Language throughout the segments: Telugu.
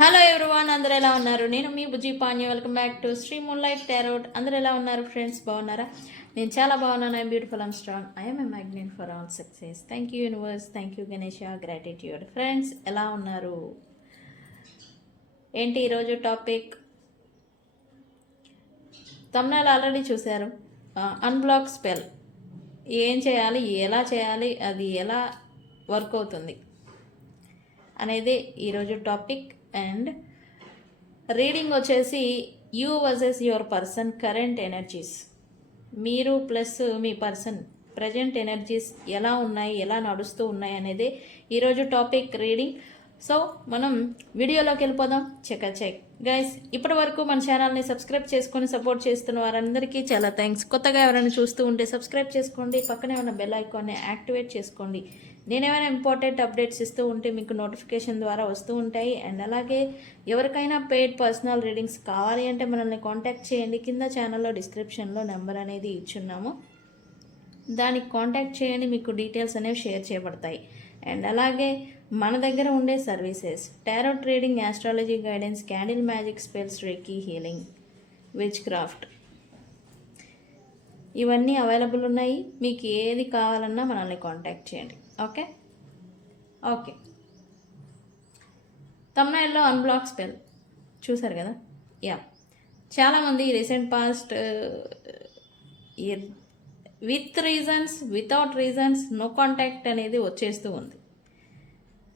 హలో ఎవ్రీవన్, అందరూ ఎలా ఉన్నారు? నేను మీ Bujji Panya. Welcome back to Shri moonlight tarot. అందరూ ఎలా ఉన్నారు ఫ్రెండ్స్? బాగున్నారా? నేను చాలా బాగున్నాను. I'm beautiful, I'm strong, I'm a magnet for all success. Thank you universe, thank you Ganesha, gratitude. Friends ఎలా ఉన్నారు? ఏంటి ఈరోజు టాపిక్? తమ్ముళ్ళు ఆల్రెడీ చూశారు. అన్బ్లాక్ స్పెల్ ఏం చేయాలి, ఎలా చేయాలి, అది ఎలా వర్క్ అవుతుంది అనేది ఈరోజు టాపిక్. అండ్ రీడింగ్ వచ్చేసి you versus your person current energies. మీరు ప్లస్ మీ పర్సన్ ప్రజెంట్ ఎనర్జీస్ ఎలా ఉన్నాయి, ఎలా నడుస్తూ ఉన్నాయి అనేది ఈరోజు టాపిక్ రీడింగ్. సో మనం వీడియోలోకి వెళ్ళిపోదాం. చెక్ గైస్, ఇప్పటి వరకు మన ఛానల్ని సబ్స్క్రైబ్ చేసుకొని సపోర్ట్ చేస్తున్న వారందరికీ చాలా థ్యాంక్స్. కొత్తగా ఎవరైనా చూస్తూ ఉంటే సబ్స్క్రైబ్ చేసుకోండి, పక్కనే ఉన్న బెల్ ఐకాన్ని యాక్టివేట్ చేసుకోండి. నేనేమైనా ఇంపార్టెంట్ అప్డేట్స్ ఇస్తూ ఉంటే మీకు నోటిఫికేషన్ ద్వారా వస్తూ ఉంటాయి. అండ్ అలాగే ఎవరికైనా పెయిడ్ పర్సనల్ రీడింగ్స్ కావాలి అంటే మనల్ని కాంటాక్ట్ చేయండి. కింద ఛానల్లో డిస్క్రిప్షన్లో నెంబర్ అనేది ఇచ్చున్నాము, దానికి కాంటాక్ట్ చేయండి. మీకు డీటెయిల్స్ అనేవి షేర్ చేయబడతాయి. అండ్ అలాగే మన దగ్గర ఉండే services tarot trading, astrology guidance, candle magic spells, reiki healing, witchcraft, ఇవన్నీ అవైలబుల్ ఉన్నాయి. మీకు ఏది కావాలన్నా మనల్ని కాంటాక్ట్ చేయండి. ఓకే ఓకే తమ్నైల్లో అన్బ్లాక్ స్పెల్ చూసారు కదా? యా, చాలామంది recent past with reasons, without reasons no contact అనేది వచ్చేస్తూ ఉంది.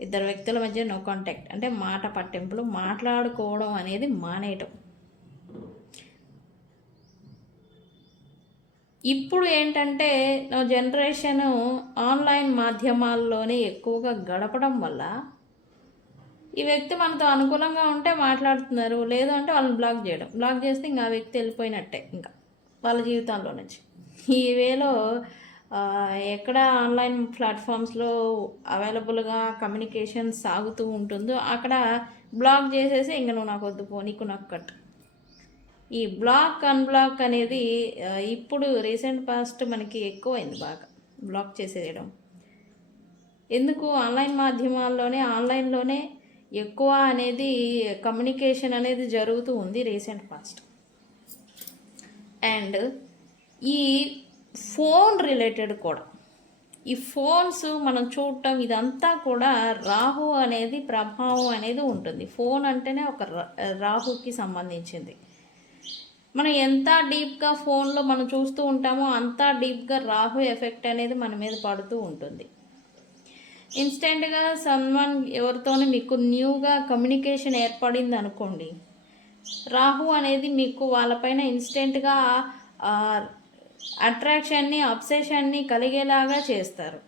ఇద్దరు వ్యక్తుల మధ్య నో కాంటాక్ట్ అంటే మాట పట్టింపులు, మాట్లాడుకోవడం అనేది మానేయటం. ఇప్పుడు ఏంటంటే జనరేషన్ ఆన్లైన్ మాధ్యమాల్లోనే ఎక్కువగా గడపడం వల్ల ఈ వ్యక్తి మనతో అనుకూలంగా ఉంటే మాట్లాడుతున్నారు, లేదు అంటే వాళ్ళని బ్లాక్ చేయడం. బ్లాక్ చేస్తే ఇంకా ఆ వ్యక్తి వెళ్ళిపోయినట్టే ఇంకా వాళ్ళ జీవితాల్లో నుంచి. ఈ వేలో ఎక్కడ ఆన్లైన్ ప్లాట్ఫామ్స్లో అవైలబుల్గా కమ్యూనికేషన్ సాగుతూ ఉంటుందో అక్కడ బ్లాక్ చేసేసి ఇంక నువ్వు నాకు వద్దు పో, నీకు నాకు కట్. ఈ బ్లాక్ అన్బ్లాక్ అనేది ఇప్పుడు రీసెంట్ పాస్ట్ మనకి ఎక్కువైంది బాగా బ్లాక్ చేసేయడం. ఎందుకు? ఆన్లైన్ మాధ్యమాల్లోనే, ఆన్లైన్లోనే ఎక్కువ అనేది కమ్యూనికేషన్ అనేది జరుగుతూ ఉంది రీసెంట్ పాస్ట్. అండ్ ఈ ఫోన్ రిలేటెడ్ కూడా, ఈ ఫోన్స్ మనం చూడటం ఇదంతా కూడా రాహు అనేది ప్రభావం అనేది ఉంటుంది. ఫోన్ అంటేనే ఒక రాహుకి సంబంధించింది. మనం ఎంత డీప్గా ఫోన్లో మనం చూస్తూ ఉంటామో అంత డీప్గా రాహు ఎఫెక్ట్ అనేది మన మీద పడుతూ ఉంటుంది. ఇన్స్టెంట్గా సమ్వన్ ఎవరితోనే మీకు న్యూగా కమ్యూనికేషన్ ఏర్పడింది అనుకోండి, రాహు అనేది మీకు వాళ్ళపైన ఇన్స్టెంట్గా అట్రాక్షన్ని, అబ్సెషన్ని కలిగేలాగా చేస్తారు.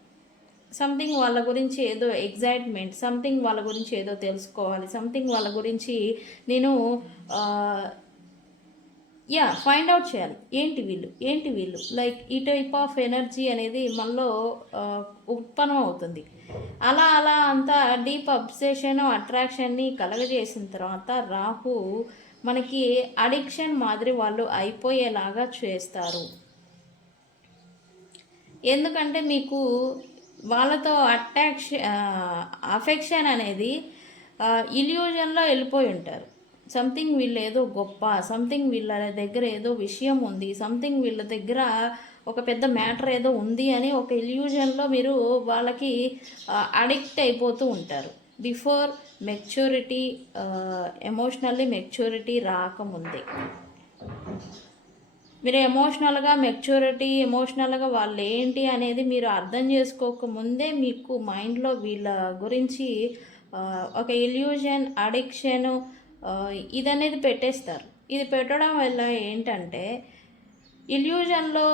సంథింగ్ వాళ్ళ గురించి ఏదో ఎగ్జైట్మెంట్, సంథింగ్ వాళ్ళ గురించి ఏదో తెలుసుకోవాలి, సంథింగ్ వాళ్ళ గురించి నేను ఫైండ్ అవుట్ చేయాలి. ఏంటి వీళ్ళు లైక్ ఈ టైప్ ఆఫ్ ఎనర్జీ అనేది మనలో ఉత్పన్నం అవుతుంది. అలా అంతా డీప్ అబ్సెషన్, అట్రాక్షన్ని కలగజేసిన తర్వాత రాహు మనకి అడిక్షన్ మాదిరి వాళ్ళు అయిపోయేలాగా చేస్తారు. ఎందుకంటే మీకు వాళ్ళతో అఫెక్షన్ అనేది ఇల్యూజన్లో వెళ్ళిపోయి ఉంటారు. సంథింగ్ వీళ్ళు ఏదో గొప్ప, సంథింగ్ వీళ్ళ దగ్గర ఏదో విషయం ఉంది, సంథింగ్ వీళ్ళ దగ్గర ఒక పెద్ద మ్యాటర్ ఏదో ఉంది అని ఒక ఇల్యూజన్లో మీరు వాళ్ళకి అడిక్ట్ అయిపోతూ ఉంటారు. బిఫోర్ మెచ్యూరిటీ, ఎమోషనల్లీ మెచ్యూరిటీ రాకముందే మీరు ఎమోషనల్గా వాళ్ళు ఏంటి అనేది మీరు అర్థం చేసుకోకముందే మీకు మైండ్లో వీళ్ళ గురించి ఒక ఇల్యూజన్, అడిక్షన్ ఇదనేది పెట్టేస్తారు. ఇది పెట్టడం వల్ల ఏంటంటే ఇల్యూజన్లో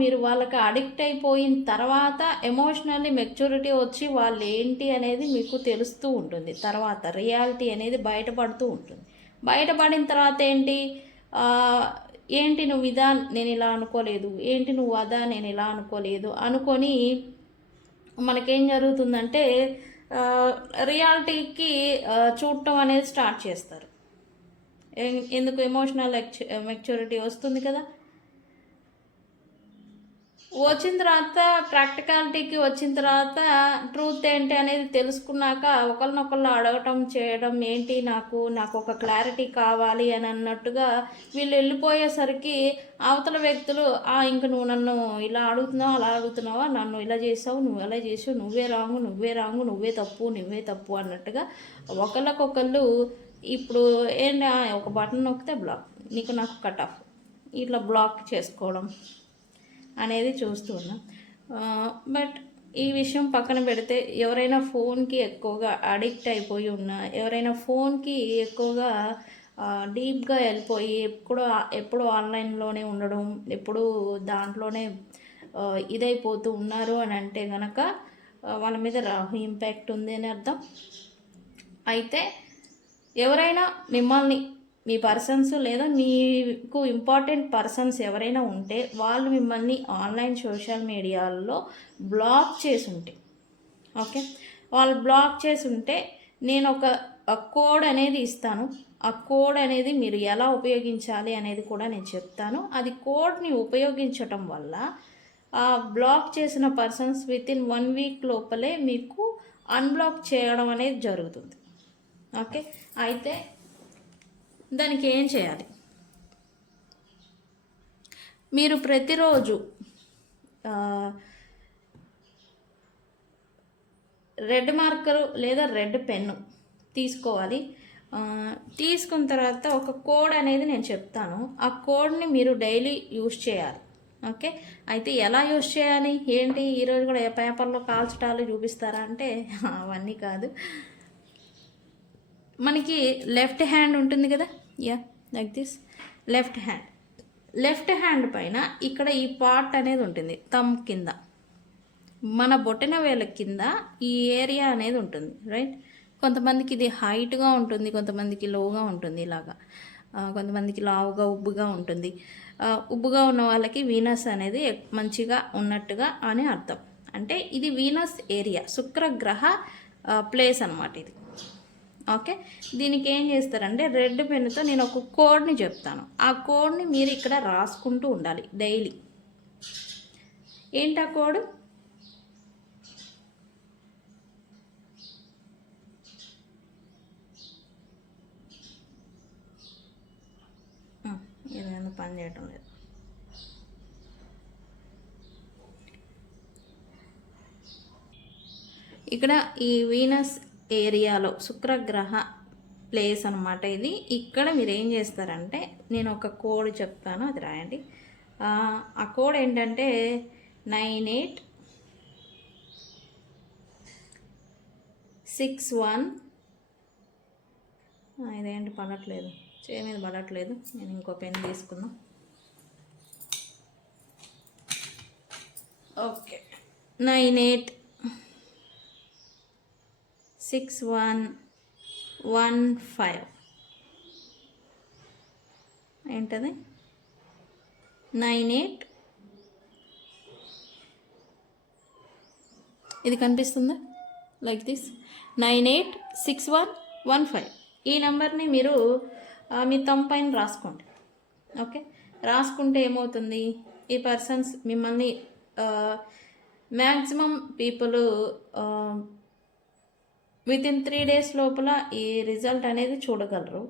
మీరు వాళ్ళకి అడిక్ట్ అయిపోయిన తర్వాత ఎమోషనల్లీ మెచ్యూరిటీ వచ్చి వాళ్ళు ఏంటి అనేది మీకు తెలుస్తూ ఉంటుంది. తర్వాత రియాలిటీ అనేది బయటపడుతూ ఉంటుంది. బయటపడిన తర్వాత ఏంటి నువ్వు ఇదా, నేను ఇలా అనుకోలేదు, ఏంటి నువ్వు అదా, నేను ఇలా అనుకోలేదు అనుకొని మనకేం జరుగుతుందంటే రియాలిటీకి చూడటం అనేది స్టార్ట్ చేస్తారు. ఎందుకు? ఎమోషనల్ మెచ్యూరిటీ వస్తుంది కదా. వచ్చిన తర్వాత ప్రాక్టికాలిటీకి వచ్చిన తర్వాత ట్రూత్ ఏంటి అనేది తెలుసుకున్నాక ఒకరినొకళ్ళు అడగటం చేయడం ఏంటి నాకు ఒక క్లారిటీ కావాలి అని అన్నట్టుగా వీళ్ళు వెళ్ళిపోయేసరికి అవతల వ్యక్తులు ఇంక నువ్వు నన్ను ఇలా అడుగుతున్నావు అలా అడుగుతున్నావా, నన్ను ఇలా చేసావు నువ్వు ఎలా చేసావు, నువ్వే రాంగు నువ్వే తప్పు అన్నట్టుగా ఒకళ్ళకొకళ్ళు ఇప్పుడు ఏంటి ఒక బటన్ నొక్కితే బ్లాక్, నాకు కట్ ఆఫ్, ఇట్లా బ్లాక్ చేసుకోవడం అనేది చూస్తూ ఉన్నాం. బట్ ఈ విషయం పక్కన పెడితే ఎవరైనా ఫోన్కి ఎక్కువగా అడిక్ట్ అయిపోయి ఉన్నా, ఎవరైనా ఫోన్కి ఎక్కువగా డీప్గా వెళ్ళిపోయి ఎప్పుడు ఆన్లైన్లోనే ఉండడం, ఎప్పుడు దాంట్లోనే ఇదైపోతూ ఉన్నారు అని అంటే కనుక వాళ్ళ మీద రాహు ఇంపాక్ట్ ఉంది అని అర్థం. అయితే ఎవరైనా మిమ్మల్ని మీ పర్సన్స్ లేదా మీకు ఇంపార్టెంట్ పర్సన్స్ ఎవరైనా ఉంటే వాళ్ళు మిమ్మల్ని ఆన్లైన్ సోషల్ మీడియాల్లో బ్లాక్ చేసి ఉంటే, ఓకే, వాళ్ళు బ్లాక్ చేసి ఉంటే నేను ఒక కోడ్ అనేది ఇస్తాను. ఆ కోడ్ అనేది మీరు ఎలా ఉపయోగించాలి అనేది కూడా నేను చెప్తాను. అది కోడ్ని ఉపయోగించటం వల్ల ఆ బ్లాక్ చేసిన పర్సన్స్ వితిన్ 1 వీక్ లోపలే మీకు అన్బ్లాక్ చేయడం అనేది జరుగుతుంది. ఓకే, అయితే దానికి ఏం చేయాలి? మీరు ప్రతిరోజు రెడ్ మార్కరు లేదా రెడ్ పెన్ను తీసుకోవాలి. తీసుకున్న తర్వాత ఒక కోడ్ అనేది నేను చెప్తాను. ఆ కోడ్ని మీరు డైలీ యూజ్ చేయాలి. ఓకే, అయితే ఎలా యూజ్ చేయాలి ఏంటి, ఈరోజు కూడా పేపర్లో కాల్చటాలు చూపిస్తారా అంటే అవన్నీ కాదు. మనకి లెఫ్ట్ హ్యాండ్ ఉంటుంది కదా, లైక్ దిస్ లెఫ్ట్ హ్యాండ్ పైన ఇక్కడ ఈ పార్ట్ అనేది ఉంటుంది, థంబ్ కింద, మన బొటన వేల కింద ఈ ఏరియా అనేది ఉంటుంది, రైట్. కొంతమందికి ఇది హైట్గా ఉంటుంది, కొంతమందికి లోగా ఉంటుంది, ఇలాగా కొంతమందికి లావుగా ఉబ్బుగా ఉంటుంది. ఉబ్బుగా ఉన్న వాళ్ళకి వీనస్ అనేది మంచిగా ఉన్నట్టుగా అని అర్థం. అంటే ఇది వీనస్ ఏరియా, శుక్రగ్రహ ప్లేస్ అన్నమాట ఇది. ఓకే, దీనికి ఏం చేస్తారంటే రెడ్ పెన్నుతో నేను ఒక కోడ్ని చెప్తాను. ఆ కోడ్ని మీరు ఇక్కడ రాసుకుంటూ ఉండాలి డైలీ. ఏంటి ఆ కోడ్? ఇదేమో పని చేయటం లేదు. ఇక్కడ ఈ వీనస్ ఏరియాలో శుక్రగ్రహ ప్లేస్ అనమాట ఇది. ఇక్కడ మీరు ఏం చేస్తారంటే నేను ఒక కోడ్ చెప్తాను, అది రాయండి. ఆ కోడ్ ఏంటంటే 9861. ఇదేంటి పడట్లేదు, చేయి మీద పడట్లేదు. నేను ఇంకో పెన్ తీసుకుందాం. ఓకే, 986115. ఏంటది? 98, ఇది కనిపిస్తుందా? Like this 986115. ఈ నెంబర్ని మీరు మీ థంబ్ పైన రాసుకోండి. ఓకే, రాసుకుంటే ఏమవుతుంది, ఈ పర్సన్స్ మిమ్మల్ని మ్యాక్సిమం పీపుల్ వితిన్ 3 days లోపల ఈ రిజల్ట్ అనేది చూడగలరు.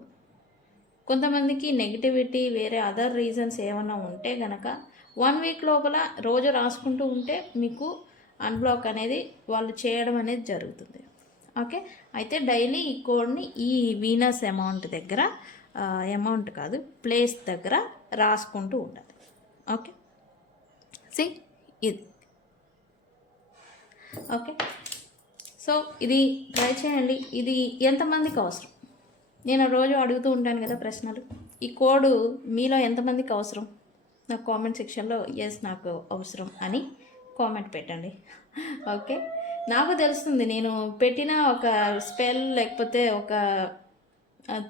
కొంతమందికి నెగిటివిటీ వేరే అదర్ రీజన్స్ ఏమైనా ఉంటే కనుక 1 week లోపల రోజు రాసుకుంటూ ఉంటే మీకు అన్బ్లాక్ అనేది వాళ్ళు చేయడం అనేది జరుగుతుంది. ఓకే, అయితే డైలీ ఈ కోడ్ని ఈ వీనస్ అమౌంట్ కాదు ప్లేస్ దగ్గర రాసుకుంటూ ఉండాలి. ఓకే, ఇది ఓకే. సో ఇది ట్రై చేయండి. ఇది ఎంతమందికి అవసరం? నేను రోజు అడుగుతూ ఉంటాను కదా ప్రశ్నలు. ఈ కోడ్ మీలో ఎంతమందికి అవసరం? నాకు కామెంట్ సెక్షన్లో ఎస్ నాకు అవసరం అని కామెంట్ పెట్టండి. ఓకే, నాకు తెలుస్తుంది నేను పెట్టిన ఒక స్పెల్ లేకపోతే ఒక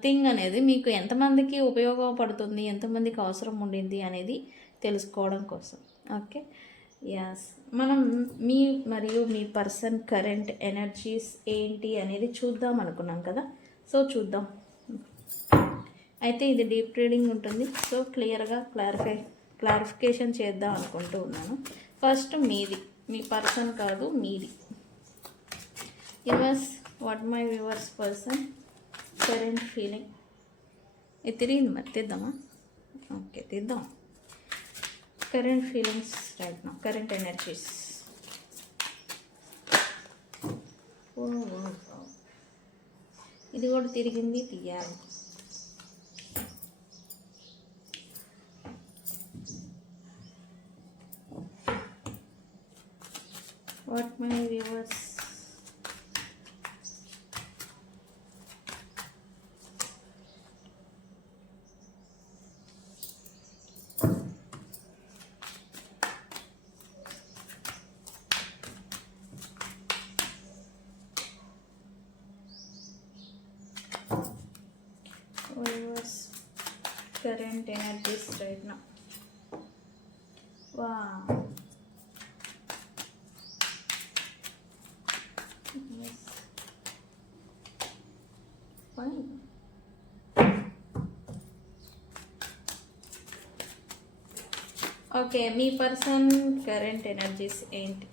థింగ్ అనేది మీకు ఎంతమందికి ఉపయోగపడుతుంది, ఎంతమందికి అవసరం ఉండింది అనేది తెలుసుకోవడం కోసం. ఓకే, యాస్, మనం మరియు మీ పర్సన్ కరెంట్ ఎనర్జీస్ ఏంటి అనేది చూద్దాం అనుకున్నాం కదా. సో చూద్దాం. అయితే ఇది డీప్ రీడింగ్ ఉంటుంది. సో క్లియర్గా క్లారిఫికేషన్ చేద్దాం అనుకుంటూ ఉన్నాను. ఫస్ట్ మీది, మీ పర్సన్ కాదు మీది. Universe, what my viewers person current feeling. ఇది తిరిగింది మరి తీద్దామా? ఓకే తీద్దాం. Current feelings right now, current energies. ఇది కూడా తిరిగింది, తీయాలి. What my viewers current energies right now. Wow. Yes. Fine. Okay, me person current energies ఏంటి?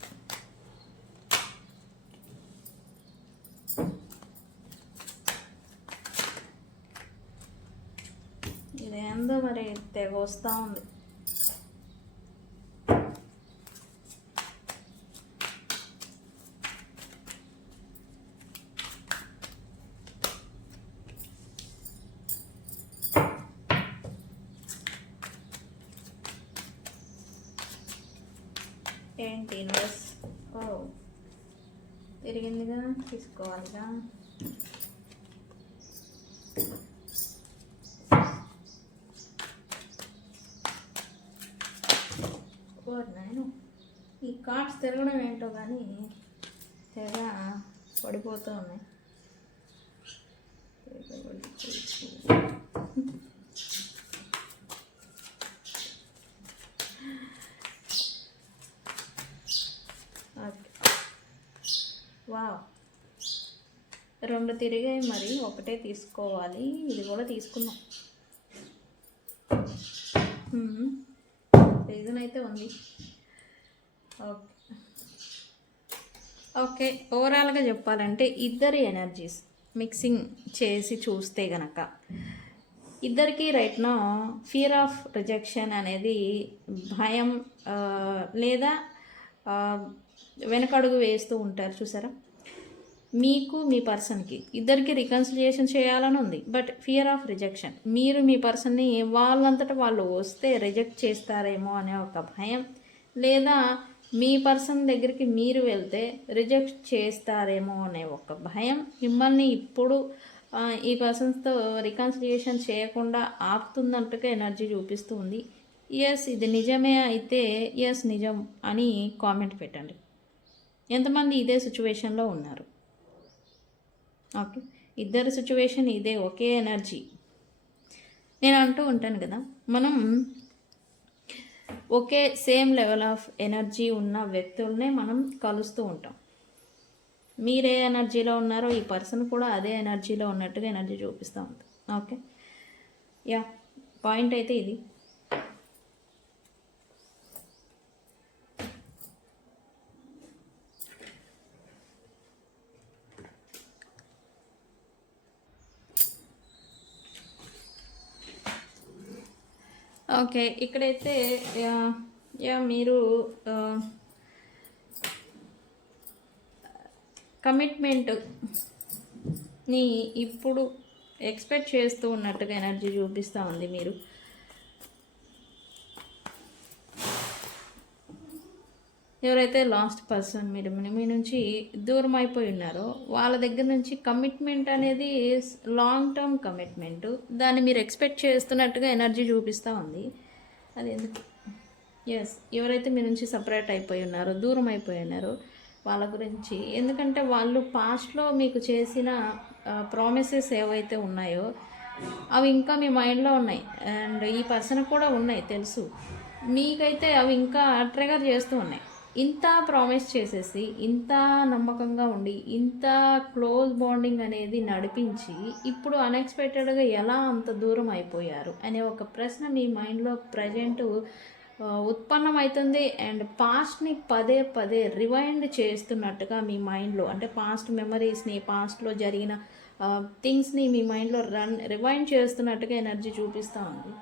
ఇదేందో మరి తెగ వస్తూ ఉంది. ఏంటి ఇన్వెస్? ఓ తిరిగిందిగా, తీసుకోవాలిగా. నేను ఈ కార్డ్స్ తిరగడం ఏంటో కానీ తెగ పడిపోతూ ఉన్నాయి. వావ్, 2 తిరిగాయి, మరి ఒకటే తీసుకోవాలి. ఇది కూడా తీసుకున్నాం. రీజన్ అయితే ఉంది. ఓకే ఓవరాల్గా చెప్పాలంటే ఇద్దరి ఎనర్జీస్ మిక్సింగ్ చేసి చూస్తే గనక ఇద్దరికి right no fear of rejection అనేది, భయం లేదా వెనకడుగు వేస్తూ ఉంటారు చూసారా. మీకు మీ పర్సన్కి ఇద్దరికి రికన్సిలియేషన్ చేయాలని ఉంది, బట్ ఫియర్ ఆఫ్ రిజెక్షన్. మీరు మీ పర్సన్ని వాళ్ళంతటా వాళ్ళు వస్తే రిజెక్ట్ చేస్తారేమో అనే ఒక భయం, లేదా మీ పర్సన్ దగ్గరికి మీరు వెళ్తే రిజెక్ట్ చేస్తారేమో అనే ఒక భయం మిమ్మల్ని ఇప్పుడు ఈ పర్సన్స్తో రికన్సిలియేషన్ చేయకుండా ఆపుతున్నట్టుగా ఎనర్జీ చూపిస్తుంది. ఎస్ ఇది నిజమే అయితే ఎస్ నిజం అని కామెంట్ పెట్టండి. ఎంతమంది ఇదే సిచ్యువేషన్లో ఉన్నారు? ఓకే, ఇద్దరు సిచ్యువేషన్ ఇదే, ఒకే ఎనర్జీ. నేను అంటూ ఉంటాను కదా, మనం ఒకే సేమ్ లెవెల్ ఆఫ్ ఎనర్జీ ఉన్న వ్యక్తులనే మనం కలుస్తూ ఉంటాం. మీరే ఎనర్జీలో ఉన్నారో ఈ పర్సన్ కూడా అదే ఎనర్జీలో ఉన్నట్టుగా ఎనర్జీ చూపిస్తూ ఉంటుంది. ఓకే, యా పాయింట్ అయితే ఇది. ఓకే, ఇక్కడైతే మీరు కమిట్మెంట్ని ఇప్పుడు ఎక్స్పెక్ట్ చేస్తూ ఉన్నట్టుగా ఎనర్జీ చూపిస్తూ ఉంది. మీరు ఎవరైతే లాస్ట్ పర్సన్ మీరు మీ నుంచి దూరం అయిపోయి ఉన్నారో వాళ్ళ దగ్గర నుంచి కమిట్మెంట్ అనేది లాంగ్ టర్మ్ కమిట్మెంట్, దాన్ని మీరు ఎక్స్పెక్ట్ చేస్తున్నట్టుగా ఎనర్జీ చూపిస్తూ ఉంది. అది ఎందుకు? ఎస్, ఎవరైతే మీ నుంచి సపరేట్ అయిపోయి ఉన్నారో, దూరం అయిపోయి ఉన్నారో వాళ్ళ గురించి, ఎందుకంటే వాళ్ళు పాస్ట్లో మీకు చేసిన ప్రామిసెస్ ఏవైతే ఉన్నాయో అవి ఇంకా మీ మైండ్లో ఉన్నాయి, అండ్ ఈ పర్సన్ కూడా ఉన్నాయి తెలుసు. మీకైతే అవి ఇంకా ట్రిగర్ చేస్తూ ఉన్నాయి. ఇంత ప్రామిస్ చేసేసి, ఇంత నమ్మకంగా ఉండి, ఇంత క్లోజ్ బాండింగ్ అనేది నడిపించి ఇప్పుడు అన్ఎక్స్పెక్టెడ్గా ఎలా అంత దూరం అయిపోయారు అనే ఒక ప్రశ్న మీ మైండ్లో ప్రజెంట్ ఉత్పన్నమవుతుంది. అండ్ పాస్ట్ని పదే పదే రివైండ్ చేస్తున్నట్టుగా మీ మైండ్లో, అంటే పాస్ట్ మెమరీస్ని, పాస్ట్లో జరిగిన థింగ్స్ని మీ మైండ్లో రివైండ్ చేస్తున్నట్టుగా ఎనర్జీ చూపిస్తూ ఉంది.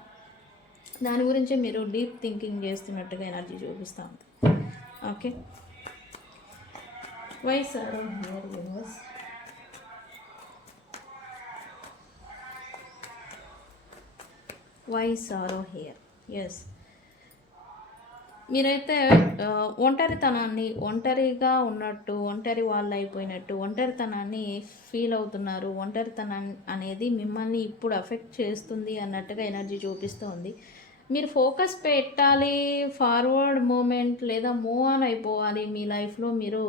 దాని గురించి మీరు డీప్ థింకింగ్ చేస్తున్నట్టుగా ఎనర్జీ చూపిస్తూ ఉంది. Okay, why sir here universe? Why sorrow here? Yes, మీరైతే ఒంటరిగా ఉన్నట్టు, ఒంటరి వాళ్ళు అయిపోయినట్టు, ఒంటరితనాన్ని ఫీల్ అవుతున్నారు. ఒంటరితనం అనేది మిమ్మల్ని ఇప్పుడు అఫెక్ట్ చేస్తుంది అన్నట్టుగా ఎనర్జీ చూపిస్తుంది. మీరు ఫోకస్ పెట్టాలి, ఫార్వర్డ్ మూమెంట్ లేదా మూవ్ ఆన్ అయిపోవాలి. మీ లైఫ్లో మీరు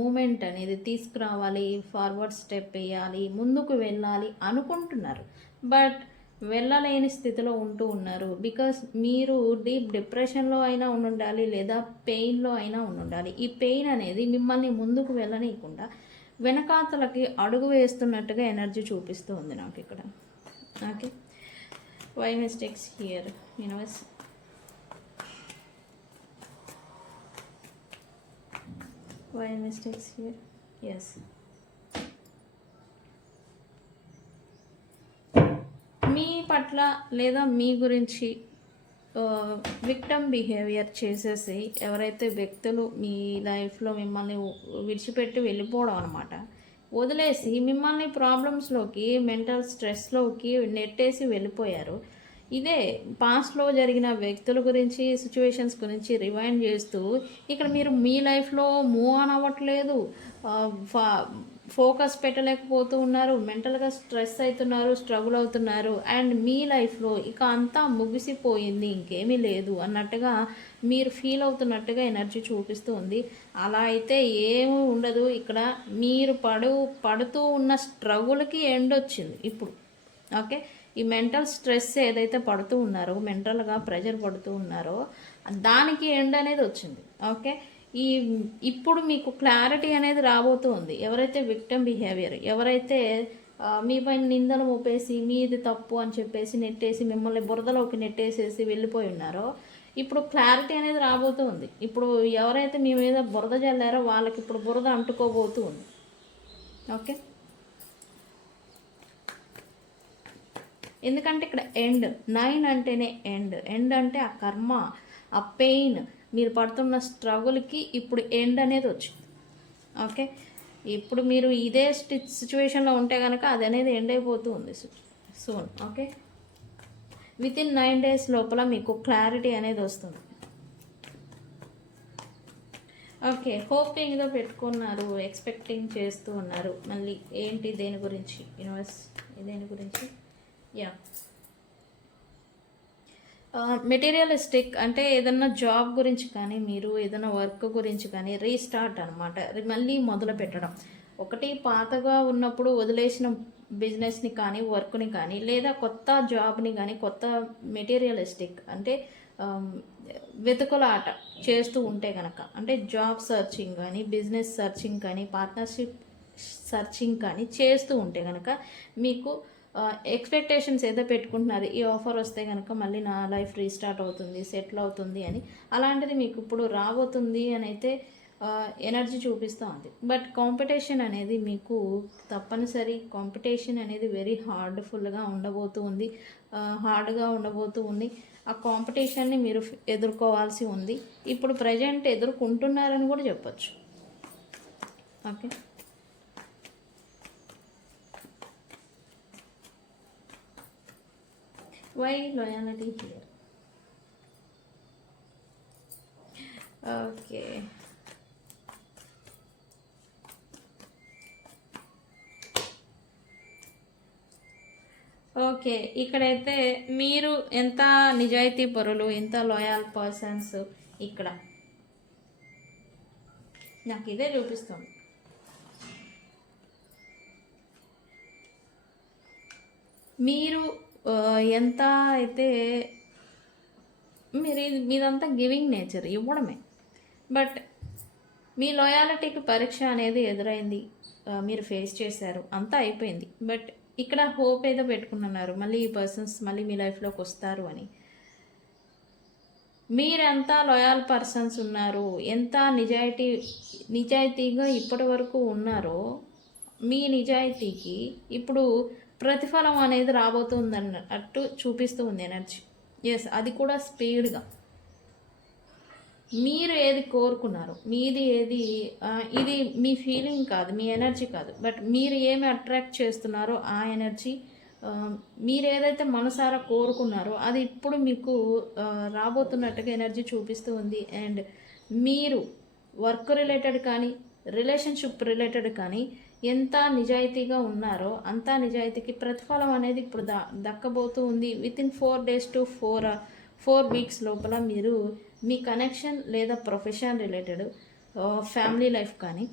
మూమెంట్ అనేది తీసుకురావాలి, ఫార్వర్డ్ స్టెప్ వేయాలి, ముందుకు వెళ్ళాలి అనుకుంటున్నారు. బట్ వెళ్ళలేని స్థితిలో ఉంటూ ఉన్నారు. బికాస్ మీరు డీప్ డిప్రెషన్లో అయినా ఉండాలి, లేదా పెయిన్లో అయినా ఉండాలి. ఈ పెయిన్ అనేది మిమ్మల్ని ముందుకు వెళ్ళనీయకుండా వెనకాతలకి అడుగు వేస్తున్నట్టుగా ఎనర్జీ చూపిస్తూ ఉంది నాకు ఇక్కడ. Okay, why mistakes here, universe? Why mistakes here? Yes, మీ పట్ల లేదా మీ గురించి విక్టమ్ బిహేవియర్ చేసేసి ఎవరైతే వ్యక్తులు మీ లైఫ్లో మిమ్మల్ని విడిచిపెట్టి వెళ్ళిపోవడం అనమాట, వదిలేసి మిమ్మల్ని ప్రాబ్లమ్స్లోకి, మెంటల్ స్ట్రెస్లోకి నెట్టేసి వెళ్ళిపోయారు. ఇదే పాస్ట్లో జరిగిన వ్యక్తుల గురించి, సిచ్యువేషన్స్ గురించి రివైండ్ చేస్తూ ఇక్కడ మీరు మీ లైఫ్లో మూవ్ ఆన్ అవ్వట్లేదు, ఫోకస్ పెట్టలేకపోతూ ఉన్నారు, మెంటల్గా స్ట్రెస్ అవుతున్నారు, స్ట్రగుల్ అవుతున్నారు. అండ్ మీ లైఫ్లో ఇక అంతా ముగిసిపోయింది, ఇంకేమీ లేదు అన్నట్టుగా మీరు ఫీల్ అవుతున్నట్టుగా ఎనర్జీ చూపిస్తూ ఉంది. అలా అయితే ఏమీ ఉండదు. ఇక్కడ మీరు పడుతూ ఉన్న స్ట్రగుల్కి ఎండ్ వచ్చింది ఇప్పుడు. ఓకే, ఈ మెంటల్ స్ట్రెస్ ఏదైతే పడుతూ ఉన్నారో, మెంటల్గా ప్రెషర్ పడుతూ ఉన్నారో, దానికి ఎండ్ అనేది వచ్చింది. ఓకే, ఇప్పుడు మీకు క్లారిటీ అనేది రాబోతూ ఉంది. ఎవరైతే విక్టిమ్ బిహేవియర్, ఎవరైతే మీ పైన నిందలు మోపేసి మీది తప్పు అని చెప్పేసి నెట్టేసి మిమ్మల్ని బురదలోకి నెట్టేసేసి వెళ్ళిపోయి ఉన్నారో, ఇప్పుడు క్లారిటీ అనేది రాబోతూ ఉంది. ఇప్పుడు ఎవరైతే మీ మీద బురద జల్లారో వాళ్ళకి ఇప్పుడు బురద అంటుకోబోతూ ఉంది. ఓకే, ఎందుకంటే ఇక్కడ ఎండ్, 9 అంటేనే ఎండ్ అంటే ఆ కర్మ, ఆ పెయిన్, మీరు పడుతున్న స్ట్రగుల్కి ఇప్పుడు ఎండ్ అనేది వచ్చింది. ఓకే, ఇప్పుడు మీరు ఇదే సిచ్యువేషన్లో ఉంటే కనుక అది అనేది ఎండ్ అయిపోతూ ఉంది సూన్. ఓకే, వితిన్ 9 days లోపల మీకు క్లారిటీ అనేది వస్తుంది. ఓకే, హోపింగ్గా పెట్టుకున్నారు, ఎక్స్పెక్టింగ్ చేస్తూ ఉన్నారు. మళ్ళీ ఏంటి, దేని గురించి యూనివర్స్, దేని గురించి? యా, మెటీరియలిస్టిక్ అంటే ఏదన్నా జాబ్ గురించి కానీ, మీరు ఏదైనా వర్క్ గురించి కానీ రీస్టార్ట్ అనమాట, మళ్ళీ మొదలు పెట్టడం. ఒకటి పాతగా ఉన్నప్పుడు వదిలేసిన బిజినెస్ని కానీ, వర్క్ని కానీ, లేదా కొత్త జాబ్ని కానీ, కొత్త మెటీరియలిస్టిక్ అంటే వెతుకులాట చేస్తూ ఉంటే కనుక, అంటే జాబ్ సర్చింగ్ కానీ, బిజినెస్ సర్చింగ్ కానీ, పార్ట్నర్షిప్ సర్చింగ్ కానీ చేస్తూ ఉంటే కనుక మీకు ఎక్స్పెక్టేషన్స్ ఏదో పెట్టుకుంటున్నారు, ఈ ఆఫర్ వస్తే కనుక మళ్ళీ నా లైఫ్ రీస్టార్ట్ అవుతుంది, సెటిల్ అవుతుంది అని. అలాంటిది మీకు ఇప్పుడు రాబోతుంది అని అయితే ఎనర్జీ చూపిస్తూ ఉంది. బట్ కాంపిటీషన్ అనేది మీకు తప్పనిసరి, కాంపిటీషన్ అనేది వెరీ హార్డ్గా ఉండబోతూ ఉంది. ఆ కాంపిటీషన్ని మీరు ఎదుర్కోవాల్సి ఉంది. ఇప్పుడు ప్రజెంట్ ఎదుర్కొంటున్నారని కూడా చెప్పచ్చు. Okay, why loyalty here? Okay, okay, ఇక్కడైతే మీరు ఎంత నిజాయితీ పరులు, ఎంత లాయల్ పర్సన్స్, ఇక్కడ నాకు ఇదే చూపిస్తుంది. మీరు ఎంత అయితే మీదంతా గివింగ్ నేచర్, ఇవ్వడమే. బట్ మీ లాయాలిటీకి పరీక్ష అనేది ఎదురైంది, మీరు ఫేస్ చేశారు, అంతా అయిపోయింది. బట్ ఇక్కడ హోప్ ఏదో పెట్టుకున్నారు, మళ్ళీ ఈ పర్సన్స్ మళ్ళీ మీ లైఫ్లోకి వస్తారు అని. మీరెంత లాయల్ పర్సన్స్ ఉన్నారు, ఎంత నిజాయితీగా ఇప్పటి వరకు ఉన్నారో మీ నిజాయితీకి ఇప్పుడు ప్రతిఫలం అనేది రాబోతుందన్నట్టు చూపిస్తూ ఉంది ఎనర్జీ. ఎస్, అది కూడా స్పీడ్గా. మీరు ఏది కోరుకున్నారు, మీది ఏది, ఇది మీ ఫీలింగ్ కాదు, మీ ఎనర్జీ కాదు, బట్ మీరు ఏమి అట్రాక్ట్ చేస్తున్నారో ఆ ఎనర్జీ, మీరు ఏదైతే మనసారా కోరుకున్నారో అది ఇప్పుడు మీకు రాబోతున్నట్టుగా ఎనర్జీ చూపిస్తూ ఉంది. అండ్ మీరు వర్క్ రిలేటెడ్ కానీ రిలేషన్షిప్ రిలేటెడ్ కానీ ఎంత నిజాయితీగా ఉన్నారో అంత నిజాయితీకి ప్రతిఫలం అనేది ఇప్పుడు దక్కబోతూ ఉంది. వితిన్ 4 days to 4 weeks లోపల మీరు మీ కనెక్షన్ లేదా ప్రొఫెషన్ రిలేటెడ్ ఫ్యామిలీ లైఫ్ కానీ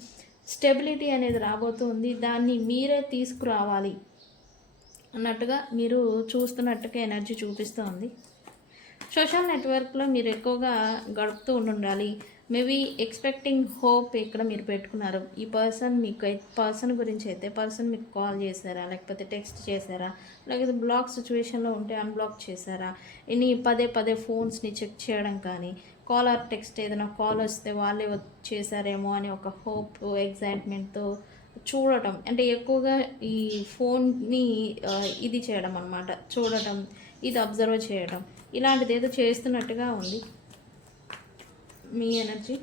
స్టెబిలిటీ అనేది రాబోతుంది. దాన్ని మీరే తీసుకురావాలి అన్నట్టుగా మీరు చూస్తున్నట్టుగా ఎనర్జీ చూపిస్తూ ఉంది. సోషల్ నెట్వర్క్లో మీరు ఎక్కువగా గడుపుతూ ఉండాలి. మేబీ ఎక్స్పెక్టింగ్ హోప్ ఇక్కడ మీరు పెట్టుకున్నారు. ఈ పర్సన్ గురించి అయితే పర్సన్ మీకు కాల్ చేశారా, లేకపోతే టెక్స్ట్ చేశారా, లేకపోతే బ్లాక్ సిచ్యువేషన్లో ఉంటే అన్బ్లాక్ చేశారా, పదే ఫోన్స్ని చెక్ చేయడం కానీ, కాల్ ఆర్ టెక్స్ట్ ఏదైనా కాల్ వస్తే వాళ్ళే చేశారేమో అని ఒక హోప్ ఎగ్జైట్మెంట్తో చూడటం. అంటే ఎక్కువగా ఈ ఫోన్ని ఇది చేయడం అన్నమాట, చూడటం, ఇది అబ్జర్వ్ చేయడం, ఇలాంటిది ఏదో చేస్తున్నట్టుగా ఉంది మీ ఎనర్జీ.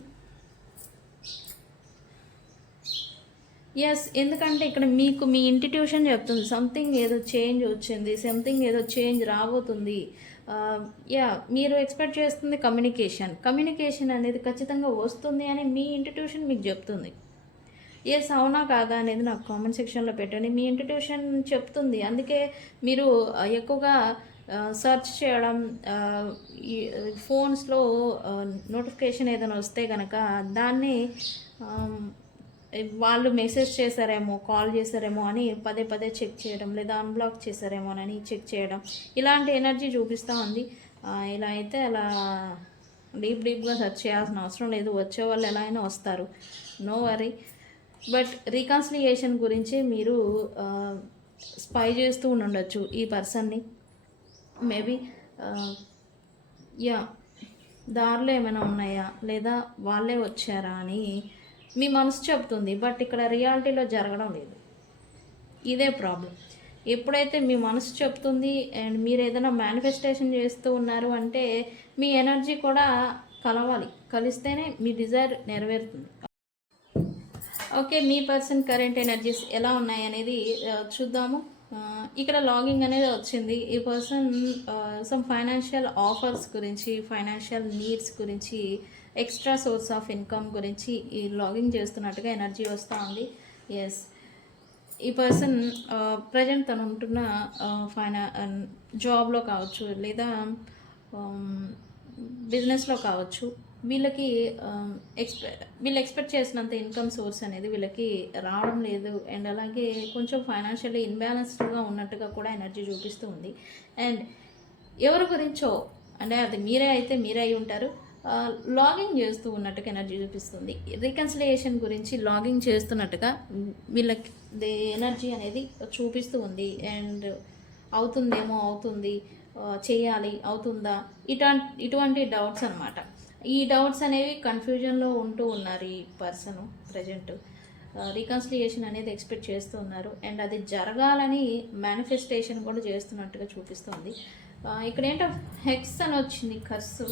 ఎస్, ఎందుకంటే ఇక్కడ మీకు మీ ఇంట్యూషన్ చెప్తుంది సంథింగ్ ఏదో చేంజ్ వచ్చింది, సంథింగ్ ఏదో చేంజ్ రాబోతుంది. మీరు ఎక్స్పెక్ట్ చేస్తుంది కమ్యూనికేషన్ అనేది ఖచ్చితంగా వస్తుంది అని మీ ఇంట్యూషన్ మీకు చెప్తుంది. ఎస్, అవునా కాదా అనేది నాకు కామెంట్ సెక్షన్లో పెట్టండి. మీ ఇంట్యూషన్ చెప్తుంది, అందుకే మీరు ఎక్కువగా సెర్చ్ చేయడం, ఫోన్స్లో నోటిఫికేషన్ ఏదైనా వస్తే కనుక దాన్ని వాళ్ళు మెసేజ్ చేశారేమో, కాల్ చేశారేమో అని పదే చెక్ చేయడం, లేదా అన్బ్లాక్ చేశారేమోనని చెక్ చేయడం, ఇలాంటి ఎనర్జీ చూపిస్తూ ఉంది. ఇలా అయితే అలా డీప్గా సెర్చ్ చేయాల్సిన అవసరం లేదు, వచ్చే వాళ్ళు ఎలా అయినా వస్తారు, నో వరీ. బట్ రీకన్సిలియేషన్ గురించి మీరు స్పై చేస్తూ ఉండొచ్చు ఈ పర్సన్ని. మేబీ దారిలో ఏమైనా ఉన్నాయా, లేదా వాళ్ళే వచ్చారా అని మీ మనసు చెప్తుంది. బట్ ఇక్కడ రియాలిటీలో జరగడం లేదు, ఇదే ప్రాబ్లం. ఎప్పుడైతే మీ మనసు చెప్తుంది అండ్ మీరు ఏదైనా మేనిఫెస్టేషన్ చేస్తూ ఉన్నారు అంటే మీ ఎనర్జీ కూడా కలవాలి, కలిస్తేనే మీ డిజైర్ నెరవేరుతుంది. ఓకే, మీ పర్సన్ కరెంట్ ఎనర్జీస్ ఎలా ఉన్నాయి అనేది చూద్దాము. ఇక్కడ లాగింగ్ అనేది వచ్చింది. ఈ పర్సన్ సమ్ ఫైనాన్షియల్ ఆఫర్స్ గురించి, ఫైనాన్షియల్ నీడ్స్ గురించి, ఎక్స్ట్రా సోర్స్ ఆఫ్ ఇన్కమ్ గురించి ఈ లాగింగ్ చేస్తున్నట్టుగా ఎనర్జీ వస్తూ ఉంది. ఎస్, ఈ పర్సన్ ప్రజెంట్ తను ఉంటున్న జాబ్లో కావచ్చు, లేదా బిజినెస్లో కావచ్చు, వీళ్ళు ఎక్స్పెక్ట్ చేసినంత ఇన్కమ్ సోర్స్ అనేది వీళ్ళకి రావడం లేదు. అండ్ అలాగే కొంచెం ఫైనాన్షియల్లీ ఇన్బ్యాలెన్స్డ్గా ఉన్నట్టుగా కూడా ఎనర్జీ చూపిస్తూ ఉంది. అండ్ ఎవరి గురించో, అంటే అది మీరే అయితే మీరే అయి ఉంటారు, లాగింగ్ చేస్తూ ఉన్నట్టుగా ఎనర్జీ చూపిస్తుంది. రీకన్సిలియేషన్ గురించి లాగింగ్ చేస్తున్నట్టుగా వీళ్ళకి ఎనర్జీ అనేది చూపిస్తూ ఉంది. అండ్ అవుతుంది, చేయాలి, అవుతుందా, ఇటువంటి డౌట్స్ అనమాట. ఈ డౌట్స్ అనేవి కన్ఫ్యూజన్లో ఉంటూ ఉన్నారు ఈ పర్సన్ ప్రజెంట్. రీకన్సిలియేషన్ అనేది ఎక్స్పెక్ట్ చేస్తూ ఉన్నారు. అండ్ అది జరగాలని మేనిఫెస్టేషన్ కూడా చేస్తున్నట్టుగా చూపిస్తుంది. ఇక్కడ ఏంటో హెక్స్ అని వచ్చింది, కర్సు.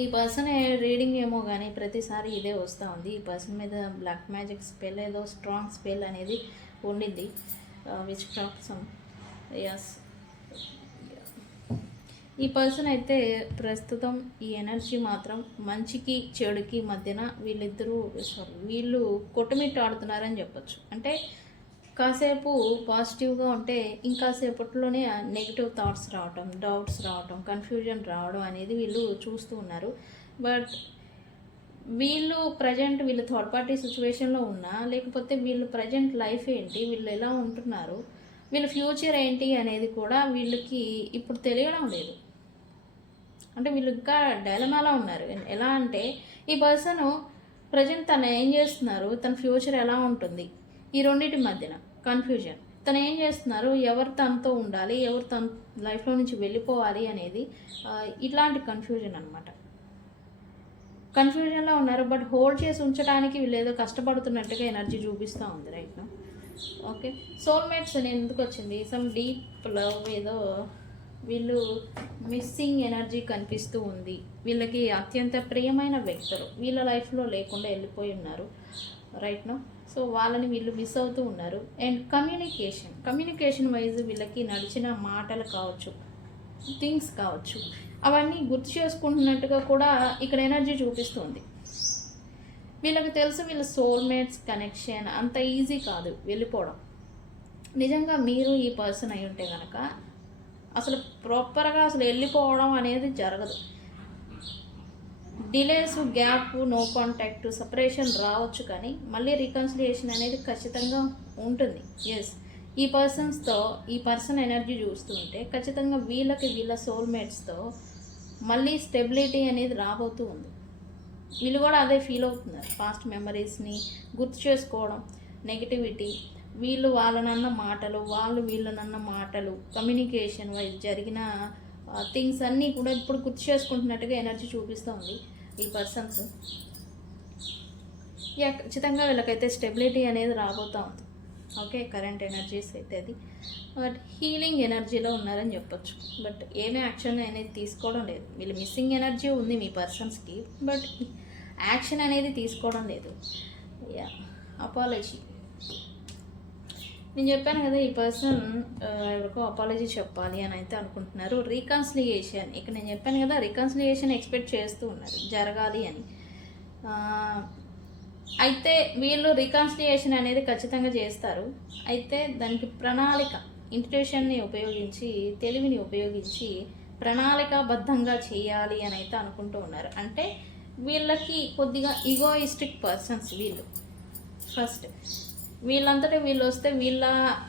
ఈ పర్సన్ రీడింగ్ ఏమో కానీ ప్రతిసారి ఇదే వస్తూ ఉంది. ఈ పర్సన్ మీద బ్లాక్ మ్యాజిక్ స్పెల్, ఏదో స్ట్రాంగ్ స్పెల్ అనేది ఉండింది, విచ్ క్రాఫ్ట్ సమ్. యస్, ఈ పర్సన్ అయితే ప్రస్తుతం ఈ ఎనర్జీ మాత్రం మంచికి చెడుకి మధ్యన వీళ్ళు కొట్టుమిట్టాడుతున్నారని చెప్పొచ్చు. అంటే కాసేపు పాజిటివ్గా ఉంటే ఇంకాసేపట్లోనే నెగిటివ్ థాట్స్ రావటం, డౌట్స్ రావటం, కన్ఫ్యూజన్ రావడం అనేది వీళ్ళు చూస్తూ ఉన్నారు. బట్ వీళ్ళు ప్రజెంట్ థర్డ్ పార్టీ సిచ్యువేషన్లో ఉన్నా, లేకపోతే వీళ్ళు ప్రజెంట్ లైఫ్ ఏంటి, వీళ్ళు ఎలా ఉంటున్నారు, వీళ్ళ ఫ్యూచర్ ఏంటి అనేది కూడా వీళ్ళకి ఇప్పుడు తెలియడం లేదు. అంటే వీళ్ళు ఇంకా డైలమాలో ఉన్నారు. ఎలా అంటే ఈ పర్సన్ ప్రజెంట్ తను ఏం చేస్తున్నారు, తన ఫ్యూచర్ ఎలా ఉంటుంది, ఈ రెండింటి మధ్యన కన్ఫ్యూజన్. తను ఏం చేస్తున్నారు, ఎవరు తనతో ఉండాలి, ఎవరు తన లైఫ్లో నుంచి వెళ్ళిపోవాలి అనేది ఇట్లాంటి కన్ఫ్యూజన్ అనమాట. కన్ఫ్యూజన్లో ఉన్నారు. బట్ హోల్డ్ చేసి ఉంచడానికి వీళ్ళు ఏదో కష్టపడుతున్నట్టుగా ఎనర్జీ చూపిస్తూ ఉంది రైట్. ఓకే, సోల్మేట్స్ అని ఎందుకు వచ్చింది, సమ్ డీప్ లవ్ ఏదో వీళ్ళు మిస్సింగ్ ఎనర్జీ కనిపిస్తూ ఉంది. వీళ్ళకి అత్యంత ప్రియమైన వ్యక్తులు వీళ్ళ లైఫ్లో లేకుండా వెళ్ళిపోయి ఉన్నారు రైట్ నో. సో వాళ్ళని వీళ్ళు మిస్ అవుతూ ఉన్నారు. అండ్ కమ్యూనికేషన్ వైజ్ వీళ్ళకి నడిచిన మాటలు కావచ్చు, థింగ్స్ కావచ్చు, అవన్నీ గుర్తు చేసుకుంటున్నట్టుగా కూడా ఇక్కడ ఎనర్జీ చూపిస్తుంది. వీళ్ళకి తెలుసు వీళ్ళ సోల్మేట్స్ కనెక్షన్ అంత ఈజీ కాదు వెళ్ళిపోవడం. నిజంగా మీరు ఈ పర్సన్ అయి ఉంటే కనుక అసలు ప్రాపర్గా అసలు వెళ్ళిపోవడం అనేది జరగదు. Delays, gap, no contact, separation రావచ్చు, కానీ మళ్ళీ రికన్సిలియేషన్ అనేది ఖచ్చితంగా ఉంటుంది. ఎస్, ఈ పర్సన్ ఎనర్జీ చూస్తుంటే ఖచ్చితంగా వీళ్ళ సోల్మేట్స్తో మళ్ళీ స్టెబిలిటీ అనేది రాబోతూ ఉంది. వీళ్ళు కూడా అదే ఫీల్ అవుతున్నారు. పాస్ట్ మెమరీస్ని గుర్తు చేసుకోవడం, నెగిటివిటీ, వీళ్ళు వాళ్ళనన్న మాటలు, వాళ్ళు వీళ్ళనన్న మాటలు, కమ్యూనికేషన్ వైజ్ జరిగిన థింగ్స్ అన్నీ కూడా ఇప్పుడు గుర్తు చేసుకుంటున్నట్టుగా ఎనర్జీ చూపిస్తూ ఉంది ఈ పర్సన్స్. ఖచ్చితంగా వీళ్ళకైతే స్టెబిలిటీ అనేది రాబోతూ ఉంది. ఓకే, కరెంట్ ఎనర్జీస్ అయితే అది. బట్ హీలింగ్ ఎనర్జీలో ఉన్నారని చెప్పొచ్చు. బట్ ఏమీ యాక్షన్ అనేది తీసుకోవడం లేదు. వీళ్ళు మిస్సింగ్ ఎనర్జీ ఉంది మీ పర్సన్స్కి, బట్ యాక్షన్ అనేది తీసుకోవడం లేదు. అపాలజీ నేను చెప్పాను కదా, ఈ పర్సన్ ఎవరికో అపాలజీ చెప్పాలి అని అయితే అనుకుంటున్నారు. రీకన్సిలియేషన్, ఇక్కడ నేను చెప్పాను కదా, రీకన్సిలియేషన్ ఎక్స్పెక్ట్ చేస్తూ ఉన్నారు జరగాలి అని. అయితే వీళ్ళు రీకన్సిలియేషన్ అనేది ఖచ్చితంగా చేస్తారు. అయితే దానికి ప్రణాళిక, ఇంట్యూషన్ని ఉపయోగించి, తెలివిని ఉపయోగించి ప్రణాళికాబద్ధంగా చేయాలి అని అయితే అనుకుంటూ ఉన్నారు. అంటే వీళ్ళకి కొద్దిగా ఈగోయిస్టిక్ పర్సన్స్ వీళ్ళు. ఫస్ట్ వీళ్ళంతటా వీళ్ళు వస్తే వీళ్ళ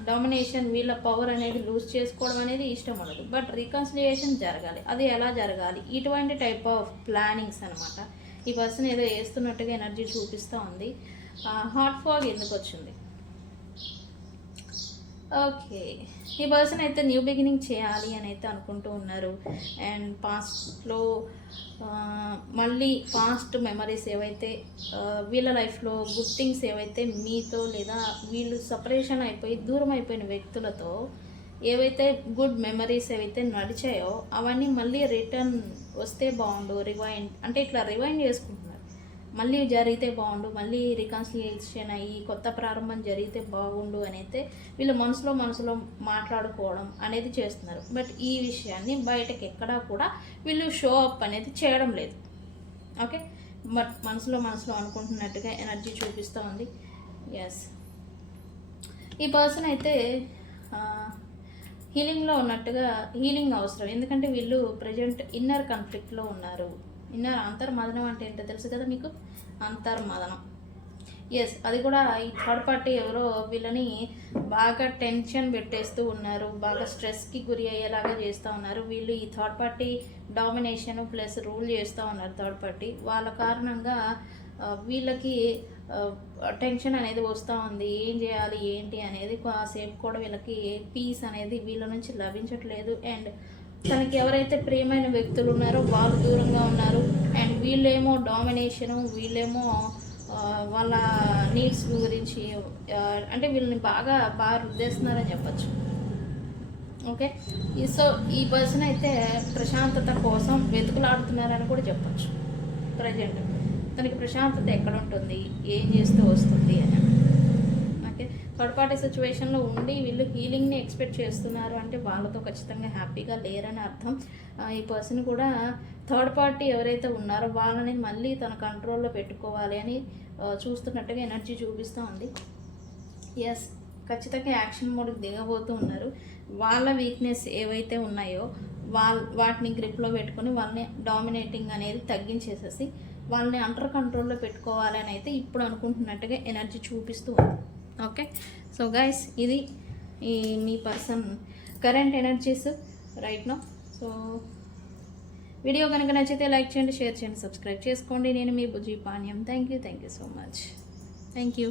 డామినేషన్, వీళ్ళ పవర్ అనేది లూజ్ చేసుకోవడం అనేది ఇష్టం ఉండదు. బట్ రీకన్సిలియేషన్ జరగాలి. అది ఎలా జరగాలి, ఇటువంటి టైప్ ఆఫ్ ప్లానింగ్స్ అనమాట. ఈ పర్సన్ ఏదో వేస్తున్నట్టుగా ఎనర్జీ చూపిస్తూ ఉంది. హార్ట్ ఫాగ్ ఎందుకు వచ్చింది? ఓకే, ఈ పర్సన్ అయితే న్యూ బిగినింగ్ చేయాలి అని అయితే అనుకుంటూ ఉన్నారు. అండ్ పాస్ట్లో మళ్ళీ పాస్ట్ మెమరీస్ ఏవైతే వీళ్ళ లైఫ్లో గుడ్ థింగ్స్ ఏవైతే మీతో లేదా వీళ్ళు సపరేషన్ అయిపోయి దూరం అయిపోయిన వ్యక్తులతో ఏవైతే గుడ్ మెమరీస్ ఏవైతే నడిచాయో అవన్నీ మళ్ళీ రిటర్న్ వస్తే బాగుండు, రివైండ్ అంటే ఇట్లా రివైండ్ చేసుకుంటున్నారు. మళ్ళీ జరిగితే బాగుండు, మళ్ళీ రికన్సిలియేషన్ అయ్యి కొత్త ప్రారంభం జరిగితే బాగుండు అని అయితే వీళ్ళు మనసులో మాట్లాడుకోవడం అనేది చేస్తున్నారు. బట్ ఈ విషయాన్ని బయటకు ఎక్కడా కూడా వీళ్ళు షో అప్ అనేది చేయడం లేదు. ఓకే, బట్ మనసులో అనుకుంటున్నట్టుగా ఎనర్జీ చూపిస్తూ ఉంది. ఎస్, ఈ పర్సన్ అయితే హీలింగ్లో ఉన్నట్టుగా, హీలింగ్ అవసరం. ఎందుకంటే వీళ్ళు ప్రజెంట్ ఇన్నర్ కాన్ఫ్లిక్ట్లో ఉన్నారు. అంతర్మదనం అంటే ఏంటో తెలుసు కదా మీకు, అంతర్మదనం. ఎస్, అది కూడా ఈ థర్డ్ పార్టీ ఎవరో వీళ్ళని బాగా టెన్షన్ పెట్టేస్తూ ఉన్నారు, బాగా స్ట్రెస్కి గురి అయ్యేలాగా చేస్తూ ఉన్నారు. వీళ్ళు ఈ third party domination plus rule చేస్తూ ఉన్నారు. థర్డ్ పార్టీ వాళ్ళ కారణంగా వీళ్ళకి టెన్షన్ అనేది వస్తూ ఉంది. ఏం చేయాలి ఏంటి అనేది కాసేపు కూడా వీళ్ళకి పీస్ అనేది వీళ్ళ నుంచి లభించట్లేదు. అండ్ తనకి ఎవరైతే ప్రియమైన వ్యక్తులు ఉన్నారో వాళ్ళు దూరంగా ఉన్నారు. అండ్ వీళ్ళేమో డామినేషను, వీళ్ళేమో వాళ్ళ నీడ్స్ గురించి అంటే వీళ్ళని బాగా రుద్దేస్తున్నారని చెప్పచ్చు. ఓకే, సో ఈ పర్సన్ అయితే ప్రశాంతత కోసం వెతుకులాడుతున్నారని కూడా చెప్పచ్చు. ప్రజెంట్ తనకి ప్రశాంతత ఎక్కడ ఉంటుంది, ఏం చేస్తూ వస్తుంది అని. ఓకే, థర్డ్ పార్టీ సిచ్యువేషన్లో ఉండి వీళ్ళు హీలింగ్ని ఎక్స్పెక్ట్ చేస్తున్నారు అంటే వాళ్ళతో ఖచ్చితంగా హ్యాపీగా లేరని అర్థం. ఈ పర్సన్ కూడా థర్డ్ పార్టీ ఎవరైతే ఉన్నారో వాళ్ళని మళ్ళీ తన కంట్రోల్లో పెట్టుకోవాలి అని చూస్తున్నట్టుగా ఎనర్జీ చూపిస్తూ ఉంది. ఎస్, ఖచ్చితంగా యాక్షన్ మోడ్కి దిగబోతూ ఉన్నారు. వాళ్ళ వీక్నెస్ ఏవైతే ఉన్నాయో వాటిని గ్రిప్లో పెట్టుకొని వాళ్ళని డామినేటింగ్ అనేది తగ్గించేసేసి వాళ్ళని అండర్ కంట్రోల్లో పెట్టుకోవాలి అని అయితే ఇప్పుడు అనుకుంటున్నట్టుగా ఎనర్జీ చూపిస్తూ ఉంది. ఓకే, సో గైస్, ఇది మీ person current energies right now. So video కనుక నచ్చితే లైక్ చేయండి, షేర్ చేయండి, సబ్స్క్రైబ్ చేసుకోండి. నేను మీ Bujji Panyam. Thank you so much. Thank you.